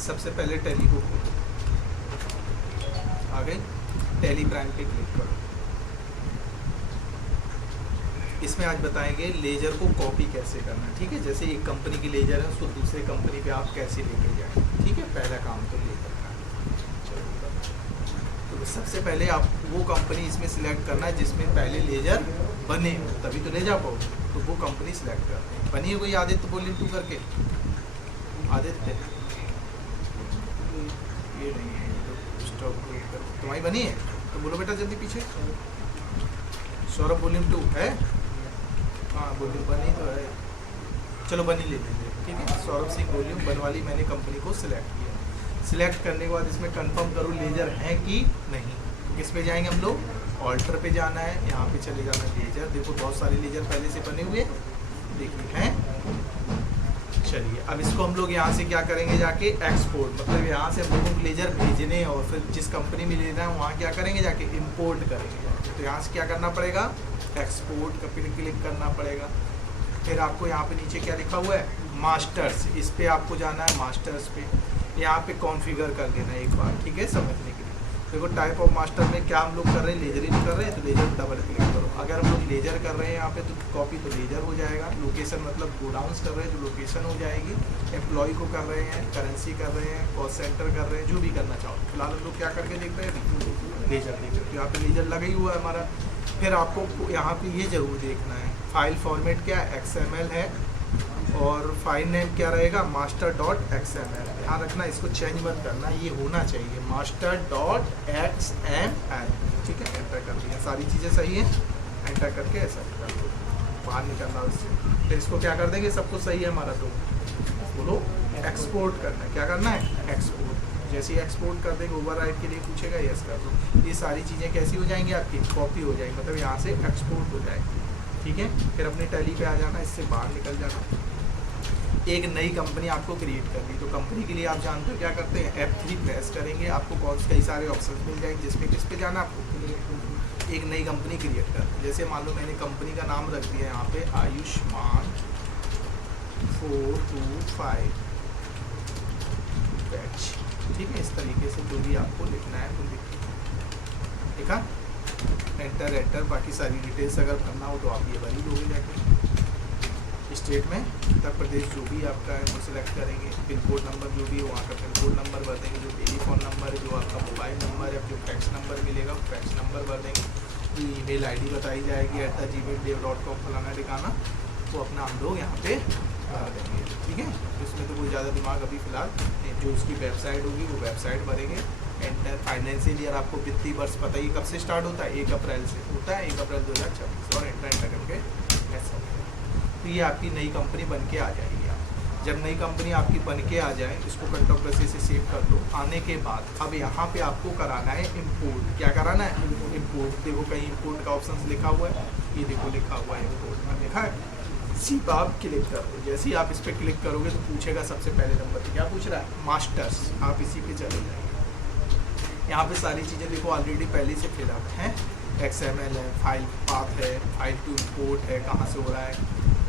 सबसे पहले टैली को खोलो, आ गई, टैली प्राइम पे क्लिक करो। इसमें आज बताएंगे लेजर को कॉपी कैसे करना है, ठीक है। जैसे एक कंपनी की लेजर है उसको दूसरे कंपनी पे आप कैसे लेके जाएं, ठीक है। पहला काम तो लेजर का है। चलो, तो सबसे पहले आप वो कंपनी इसमें सिलेक्ट करना है जिसमें पहले लेजर बने हो, तभी तो ले जा पाओ। तो वो कंपनी सिलेक्ट करनी है। बनी है कोई आदित्य बोलिंग टू करके? आदित्य ये नहीं है, ये तो स्टॉप तुम्हारी बनी है तो बोलो बेटा जल्दी पीछे। सौरभ वॉल्यूम 2 है, हाँ वॉल्यूम बनी तो है, चलो बनी ले लीजिए, ठीक है। सौरभ सिंह वॉल्यूम 1 वाली मैंने कंपनी को सिलेक्ट किया। सिलेक्ट करने के बाद इसमें कंफर्म करूँ लेजर है कि नहीं। किस पे जाएंगे हम लोग? ऑल्टर पे जाना है, यहाँ पे चले जाना लेजर। देखो बहुत सारे लेजर पहले से बने हुए देखिए हैं। चलिए अब इसको हम लोग यहाँ से क्या करेंगे, जाके एक्सपोर्ट, मतलब यहाँ से हम लोगों को लेजर भेजने और फिर जिस कंपनी में लेना है वहाँ क्या करेंगे, जाके इंपोर्ट करेंगे। तो यहाँ से क्या करना पड़ेगा, एक्सपोर्ट का क्लिक करना पड़ेगा। फिर आपको यहाँ पे नीचे क्या लिखा हुआ है, मास्टर्स, इस पे आपको जाना है मास्टर्स पे। यहाँ पे कॉन्फ़िगर कर लेना एक बार, ठीक है, समझने के लिए। देखो टाइप ऑफ मास्टर में क्या हम लोग कर रहे हैं, लेजरिंग कर रहे हैं, तो लेजर डबल क्लिक करो। अगर हम लोग लेजर कर रहे हैं यहाँ पे तो कॉपी तो लेजर हो जाएगा। लोकेशन मतलब गोडाउंस कर रहे हैं तो लोकेशन हो जाएगी। एम्प्लॉय को कर रहे हैं, करेंसी कर रहे हैं, कॉस्ट सेंटर कर रहे हैं, जो भी करना चाहो। फिलहाल हम लोग क्या करके देख रहे हैं, लेजर देख रहे हैं। तो यहाँ पे लेजर लगा ही हुआ है हमारा। फिर आपको यहाँ पे ये जरूर देखना है, फाइल फॉर्मेट क्या है, XML है, और फाइल नेम क्या रहेगा, master.xml। ध्यान रखना इसको चेंज मत करना, ये होना चाहिए master.xml, ठीक है। एंटर कर दिया, सारी चीज़ें सही हैं, एंटर करके ऐसा कर दो, बाहर निकलना उससे। फिर इसको क्या कर देंगे, सब कुछ सही है हमारा, तो बोलो एक्सपोर्ट करना है। क्या करना है, एक्सपोर्ट। जैसे ही एक्सपोर्ट कर देंगे ओवरराइट के लिए पूछेगा, यस कर दो। ये सारी चीज़ें कैसी हो जाएंगी आपकी, कॉपी हो जाएंगी, मतलब यहाँ से एक्सपोर्ट हो जाएगी, ठीक है। फिर अपने टैली पे आ जाना, इससे बाहर निकल जाना। एक नई कंपनी आपको क्रिएट करनी, तो कंपनी के लिए आप जानते हो क्या करते हैं, F3 प्रेस करेंगे, आपको कई सारे ऑप्शन मिल जाएंगे, जिसमें किस पे जाना आपको, एक नई कंपनी क्रिएट करनी। जैसे मान लो मैंने कंपनी का नाम रख दिया यहाँ पे आयुष्मान 425 बैच, ठीक है। इस तरीके से जो भी आपको लिखना है तो लिखा, एंटर एंटर। बाकी सारी डिटेल्स अगर भरना हो तो आप ये भरी दोगे जाके। स्टेट में उत्तर प्रदेश जो भी आपका है वो सिलेक्ट करेंगे। पिन कोड नंबर जो भी है वहाँ का पिन कोड नंबर भर देंगे। जो टेलीफोन नंबर है, जो आपका मोबाइल नंबर है, जो फैक्स नंबर मिलेगा वो फैक्स नंबर भर देंगे। ईमेल आईडी बताई जाएगी @gmail.com फलाना ठिकाना, तो अपना हम लोग यहाँ पे भर देंगे, ठीक है। इसमें तो कोई ज़्यादा दिमाग अभी फ़िलहाल, जो उसकी वेबसाइट होगी वो वेबसाइट भरेंगे। एंटर। फाइनेंशियल ईयर आपको वित्तीय वर्ष पता ही कब से स्टार्ट होता है, 1 अप्रैल से होता है, 1 अप्रैल 2026, और एंटर करके ऐसा। तो ये आपकी नई कंपनी बन के आ जाएगी। आप जब नई कंपनी आपकी बन के आ जाए, इसको कंट्रोल प्लस से सेव कर लो। आने के बाद अब यहाँ पे आपको कराना है इंपोर्ट। क्या कराना है, इंपोर्ट। देखो कहीं इंपोर्ट का ऑप्शन लिखा हुआ है, ये देखो लिखा हुआ है इंपोर्ट का, लिखा है। इसी पर आप क्लिक करो। जैसे ही आप इस पर क्लिक करोगे तो पूछेगा सबसे पहले नंबर पे क्या पूछ रहा है, मास्टर्स। आप इसी पे चले जाएंगे। यहाँ पे सारी चीज़ें देखो ऑलरेडी पहले से फिलअप हैं। XML है, फाइल पाथ है, फाइल टू इंपोर्ट है, कहाँ से हो रहा है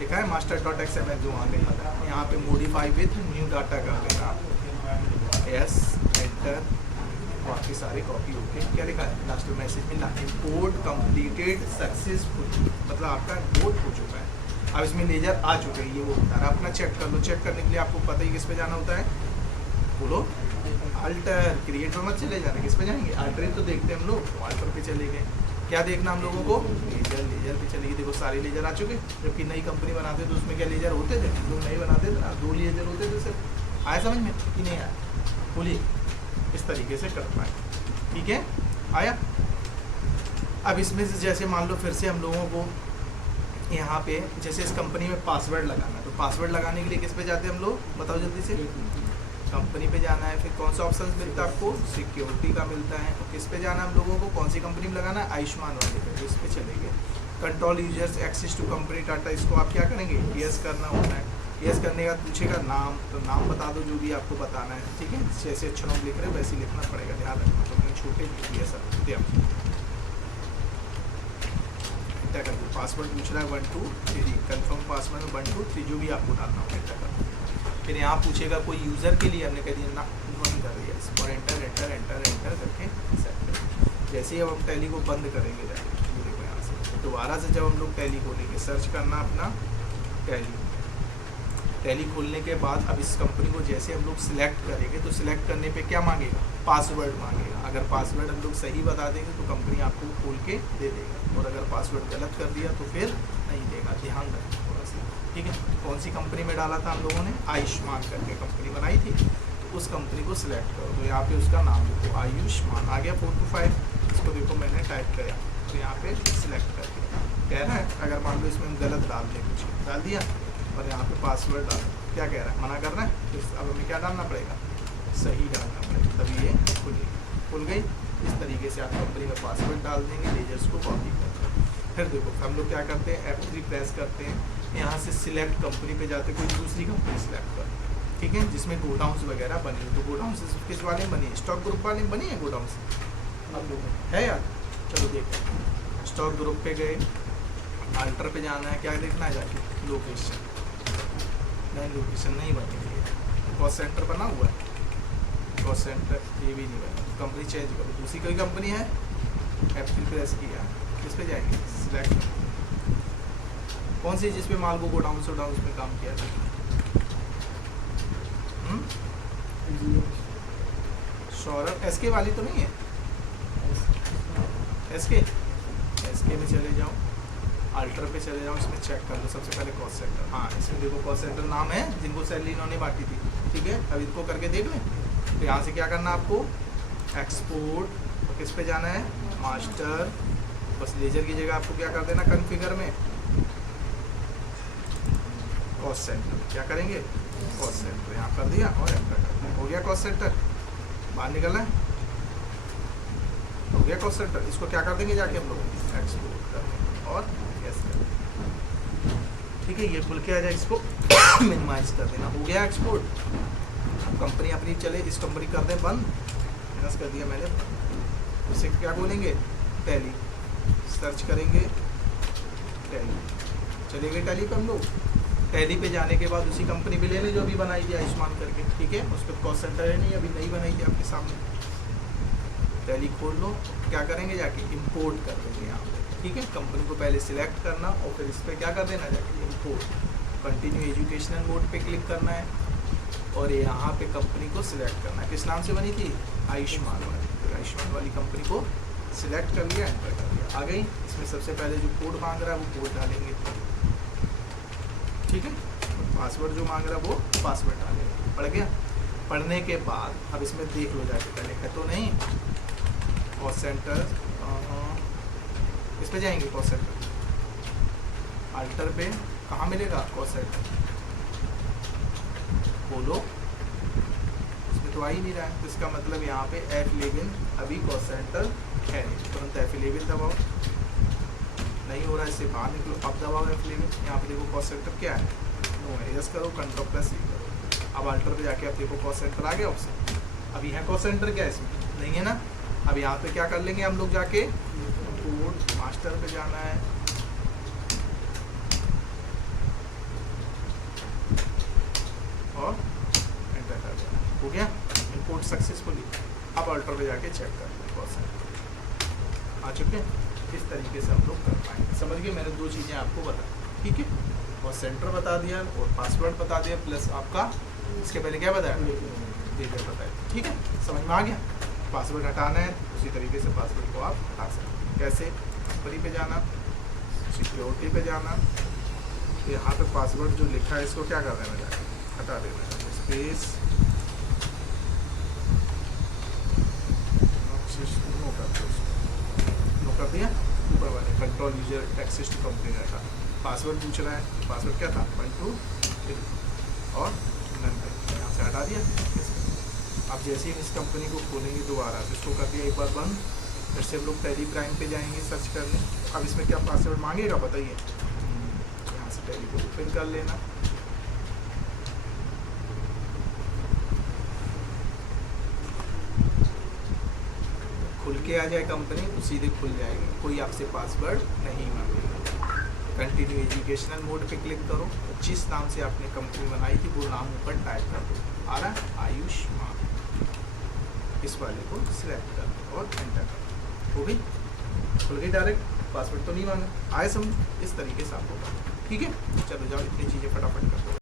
लिखा है master.xml, जो वहाँ लिखा था। यहाँ पे मॉडिफाई विथ न्यू डाटा कर देना, यस एंटर। बाकी सारी कॉपी होके क्या लिखा है, लास्ट में मैसेज मिला, इंपोर्ट कंप्लीटेड सक्सेसफुल, मतलब आपका इंपोर्ट हो चुका है। अब इसमें लेजर आ चुके हैं, ये वो बता रहा है। अपना चेक कर लो। चेक करने के लिए आपको पता ही किस पे जाना होता है, बोलो अल्टर। क्रिएट में मत चले जाना, किस पे जाएंगे, अल्टर। तो देखते हैं हम लोग, अल्टर पे चले गए। क्या देखना हम लोगों को, लेजर। लेजर पे चलेगी, देखो सारे लेजर आ चुके। जबकि नई कंपनी बनाते तो उसमें क्या लेजर होते थे, लोग नहीं बनाते थे ना, 2 लेजर होते थे सिर्फ। आया समझ में कि नहीं आया, बोलिए। इस तरीके से करना है, ठीक है, आया। अब इसमें से जैसे मान लो फिर से हम लोगों को यहाँ पे जैसे इस कंपनी में पासवर्ड लगाना है, तो पासवर्ड लगाने के लिए किस पे जाते हैं हम लोग, बताओ जल्दी से। कंपनी पे जाना है, फिर कौन सा ऑप्शन मिलता है आपको, सिक्योरिटी का मिलता है। तो किस पे जाना है हम लोगों को, कौन सी कंपनी में लगाना है, आयुष्मान वाले पे, तो इस पे चलेंगे। Control users access to company data, इसको आप क्या करेंगे, यस करना होता है। यस करने का पूछेगा नाम, तो नाम बता दो जो भी आपको बताना है, ठीक है। जैसे अक्षरों में लिख रहे हो वैसे ही लिखना पड़ेगा, ध्यान रखना। तो अपने छोटे लिखिए सब, एंटर कर दो। पासवर्ड पूछ रहा है 1 2 3, कन्फर्म पासवर्ड 1 2 3, जो भी आपको डालना होगा एंटर कर दो। फिर यहाँ पूछेगा कोई यूज़र के लिए, हमने कह दिया ना, नहीं कर दिया इसको, और एंटर एंटर एंटर एंटर करके सेट कर। जैसे ही अब हम टैली को बंद करेंगे जाएंगे, देखो यहाँ से दोबारा से जब हम लोग टैली खोलेंगे, सर्च करना अपना टैली। टैली खोलने के बाद अब इस कंपनी को जैसे हम लोग सिलेक्ट करेंगे तो सिलेक्ट करने पे क्या मांगेगा, पासवर्ड मांगेगा। अगर पासवर्ड हम लोग सही बता देंगे तो कंपनी आपको खोल के दे देगा, और अगर पासवर्ड गलत कर दिया तो फिर नहीं देगा। ध्यान रखें थोड़ा सा, ठीक है। कौन सी कंपनी में डाला था हम लोगों ने, आयुष्मान करके कंपनी बनाई थी, तो उस कंपनी को सिलेक्ट करो। तो यहाँ पे उसका नाम लिखो आयुष्मान, आ गया 425। इसको देखो मैंने टाइप किया तो यहाँ पे सिलेक्ट कर दिया। कह रहा है अगर मान लो इसमें हम गलत डाल दें, कुछ डाल दिया और यहाँ पे पासवर्ड डाल, क्या कह रहा है, मना कर रहा है। तो अब हमें क्या डालना पड़ेगा, सही डालना पड़ेगा, तभी ये खुल गई। इस तरीके से आप कंपनी में पासवर्ड डाल देंगे, लेजर्स को कॉपी करते हैं। फिर देखो हम लोग क्या करते हैं, F3 प्रेस करते हैं, यहाँ से सिलेक्ट कंपनी पे जाते, कोई दूसरी कंपनी सिलेक्ट करते हैं, ठीक है, जिसमें गोडाउंस वगैरह बनी। तो गोडाउंस किस वाले में बनी है, स्टॉक ग्रुप वाले में बनी है गोडाउंस, आप लोग है यार। चलो देखते हैं, स्टॉक ग्रुप पे गए, अल्टर पे जाना है, क्या देखना है जाके, लोकेशन। नहीं, लोकेशन नहीं बनी हुई है, कॉस्ट सेंटर बना हुआ है, कॉस्ट सेंटर ये भी नहीं बना, कंपनी चेंज करो, दूसरी कोई कंपनी है, F3 प्रेस किया, किस पे जाएंगे, सिलेक्ट कौन सी, जिस पे माल को गोडाउन से डाउन में काम किया था, सौरभ SK वाली तो नहीं है, SK में चले जाओ, अल्टर पे चले जाओ, इसमें चेक कर लो सबसे पहले कॉस्ट सेंटर। हाँ, इसमें देखो कॉस्ट सेंटर नाम है जिनको सैलरी इन्होंने बांटी थी, ठीक है। अब इसको करके देख लें। तो यहाँ से क्या करना आपको, एक्सपोर्ट, तो किस पे जाना है, मास्टर, बस लेजर की जगह आपको क्या कर देना, कॉन्फ़िगर में कॉस्ट सेंटर, क्या करेंगे, कॉस्ट सेंटर यहाँ कर दिया और एंटर कर दिया, हो गया कॉस्ट सेंटर। बाहर निकलना है, हो गया कॉस्ट सेंटर। इसको क्या कर देंगे जाके हम लोग, एक्सपोर्ट कर देंगे और यस कर देंगे, ठीक है। ये खुल के आ जाए, इसको मिनिमाइज कर देना, हो गया एक्सपोर्ट। अब कंपनी अपनी चले, इस कंपनी कर दें बंद, माइनस कर दिया मैंने, इसे क्या बोलेंगे, टैली, सर्च करेंगे टैली, चले गए टैली पे हम लोग। टैली पे जाने के बाद उसी कंपनी पे ले लें जो अभी बनाई थी आयुष्मान करके, ठीक है। उस पर कॉस्ट सेंटर है नहीं, अभी नई बनाई थी आपके सामने। टैली खोल लो, क्या करेंगे जाके, इंपोर्ट कर देंगे यहाँ पे, ठीक है। कंपनी को पहले सिलेक्ट करना और फिर इस पर क्या कर देना जाके, इंपोर्ट। कंटिन्यू एजुकेशनल मोड पे क्लिक करना है और यहाँ पे कंपनी को सिलेक्ट करना है, किस नाम से बनी थी, आयुष्मान वाली। तो आयुष्मान वाली कंपनी को सिलेक्ट कर लिया, एंटर कर दिया, आ गई। इसमें सबसे पहले जो कोड मांग रहा है वो कोड डालेंगे, ठीक है। पासवर्ड जो मांग रहा है वो पासवर्ड डालेंगे। पढ़ गया, पढ़ने के बाद अब इसमें देख लो जाके, पहले है तो नहीं, कॉस्ट सेंटर, इस पे जाएंगे कॉस्ट सेंटर, अल्टर पे कहाँ मिलेगा कॉस्ट सेंटर, बोलो, इसमें तो आ ही नहीं रहा है। तो इसका मतलब यहाँ पे F11 अभी कॉस्ट सेंटर है नहीं, तुरंत F11 दबाओ, नहीं हो रहा है, इससे बाहर निकलो, अब दबाओ F11। यहाँ पे देखो कॉस्ट सेंटर क्या है, नो है, यस करो, कंट्रोल प्लस C करो। अब अल्टर पे जाके अब देखो कॉस्ट सेंटर आ गया ऑप्शन, अभी है कॉस्ट सेंटर क्या है, इसमें नहीं है ना। अब यहाँ पे क्या कर लेंगे हम लोग जाके, इंपोर्ट, मास्टर पे जाना है, और एंटर कर देना, हो गया इंपोर्ट सक्सेसफुली। अब अल्टर पे जाके चेक कर लें, कॉस्ट सेंटर आ चुके हैं। इस तरीके से हम लोग कर पाएंगे, समझ गए। मैंने दो चीज़ें आपको बताई, ठीक है, और सेंटर बता दिया और पासवर्ड बता दिया, प्लस आपका इसके पहले क्या बताया, लेजर बताया, ठीक है, समझ में आ गया। पासवर्ड हटाना है, उसी तरीके से पासवर्ड को आप हटा सकते हैं। कैसे, कंपनी पे जाना, सिक्योरिटी पे जाना, तो यहाँ पे पासवर्ड जो लिखा है इसको क्या कर देना जाए, हटा देना है, स्पेस नो कर दिया, ऊपर वाले control user access to company का पासवर्ड पूछ रहा है, पासवर्ड क्या था 1 2 3 और नन पे, यहाँ से हटा दिया। अब जैसे ही इस कंपनी को खोलेंगे दोबारा, इसको कर दिया एक बार बंद, फिर से हम लोग टैली प्राइम पे जाएंगे सर्च करने। अब इसमें क्या पासवर्ड मांगेगा बताइए, यहाँ से टैली को ओपन कर लेना, खुल के आ जाए कंपनी तो सीधे खुल जाएगी, कोई आपसे पासवर्ड नहीं मांगेगा। कंटिन्यू एजुकेशनल मोड पे क्लिक करो, जिस नाम से आपने कंपनी बनाई थी वो नाम ऊपर टाइप कर दो, आ रहा है आयुष्मान, इस वाले को सिलेक्ट कर दो और एंटर कर दो, हो गई, खुल गई डायरेक्ट, पासवर्ड तो नहीं मांगा, आए समझ, इस तरीके से आप होगा। ठीक है, चलो जाओ इतनी चीज़ें फटाफट कर दो।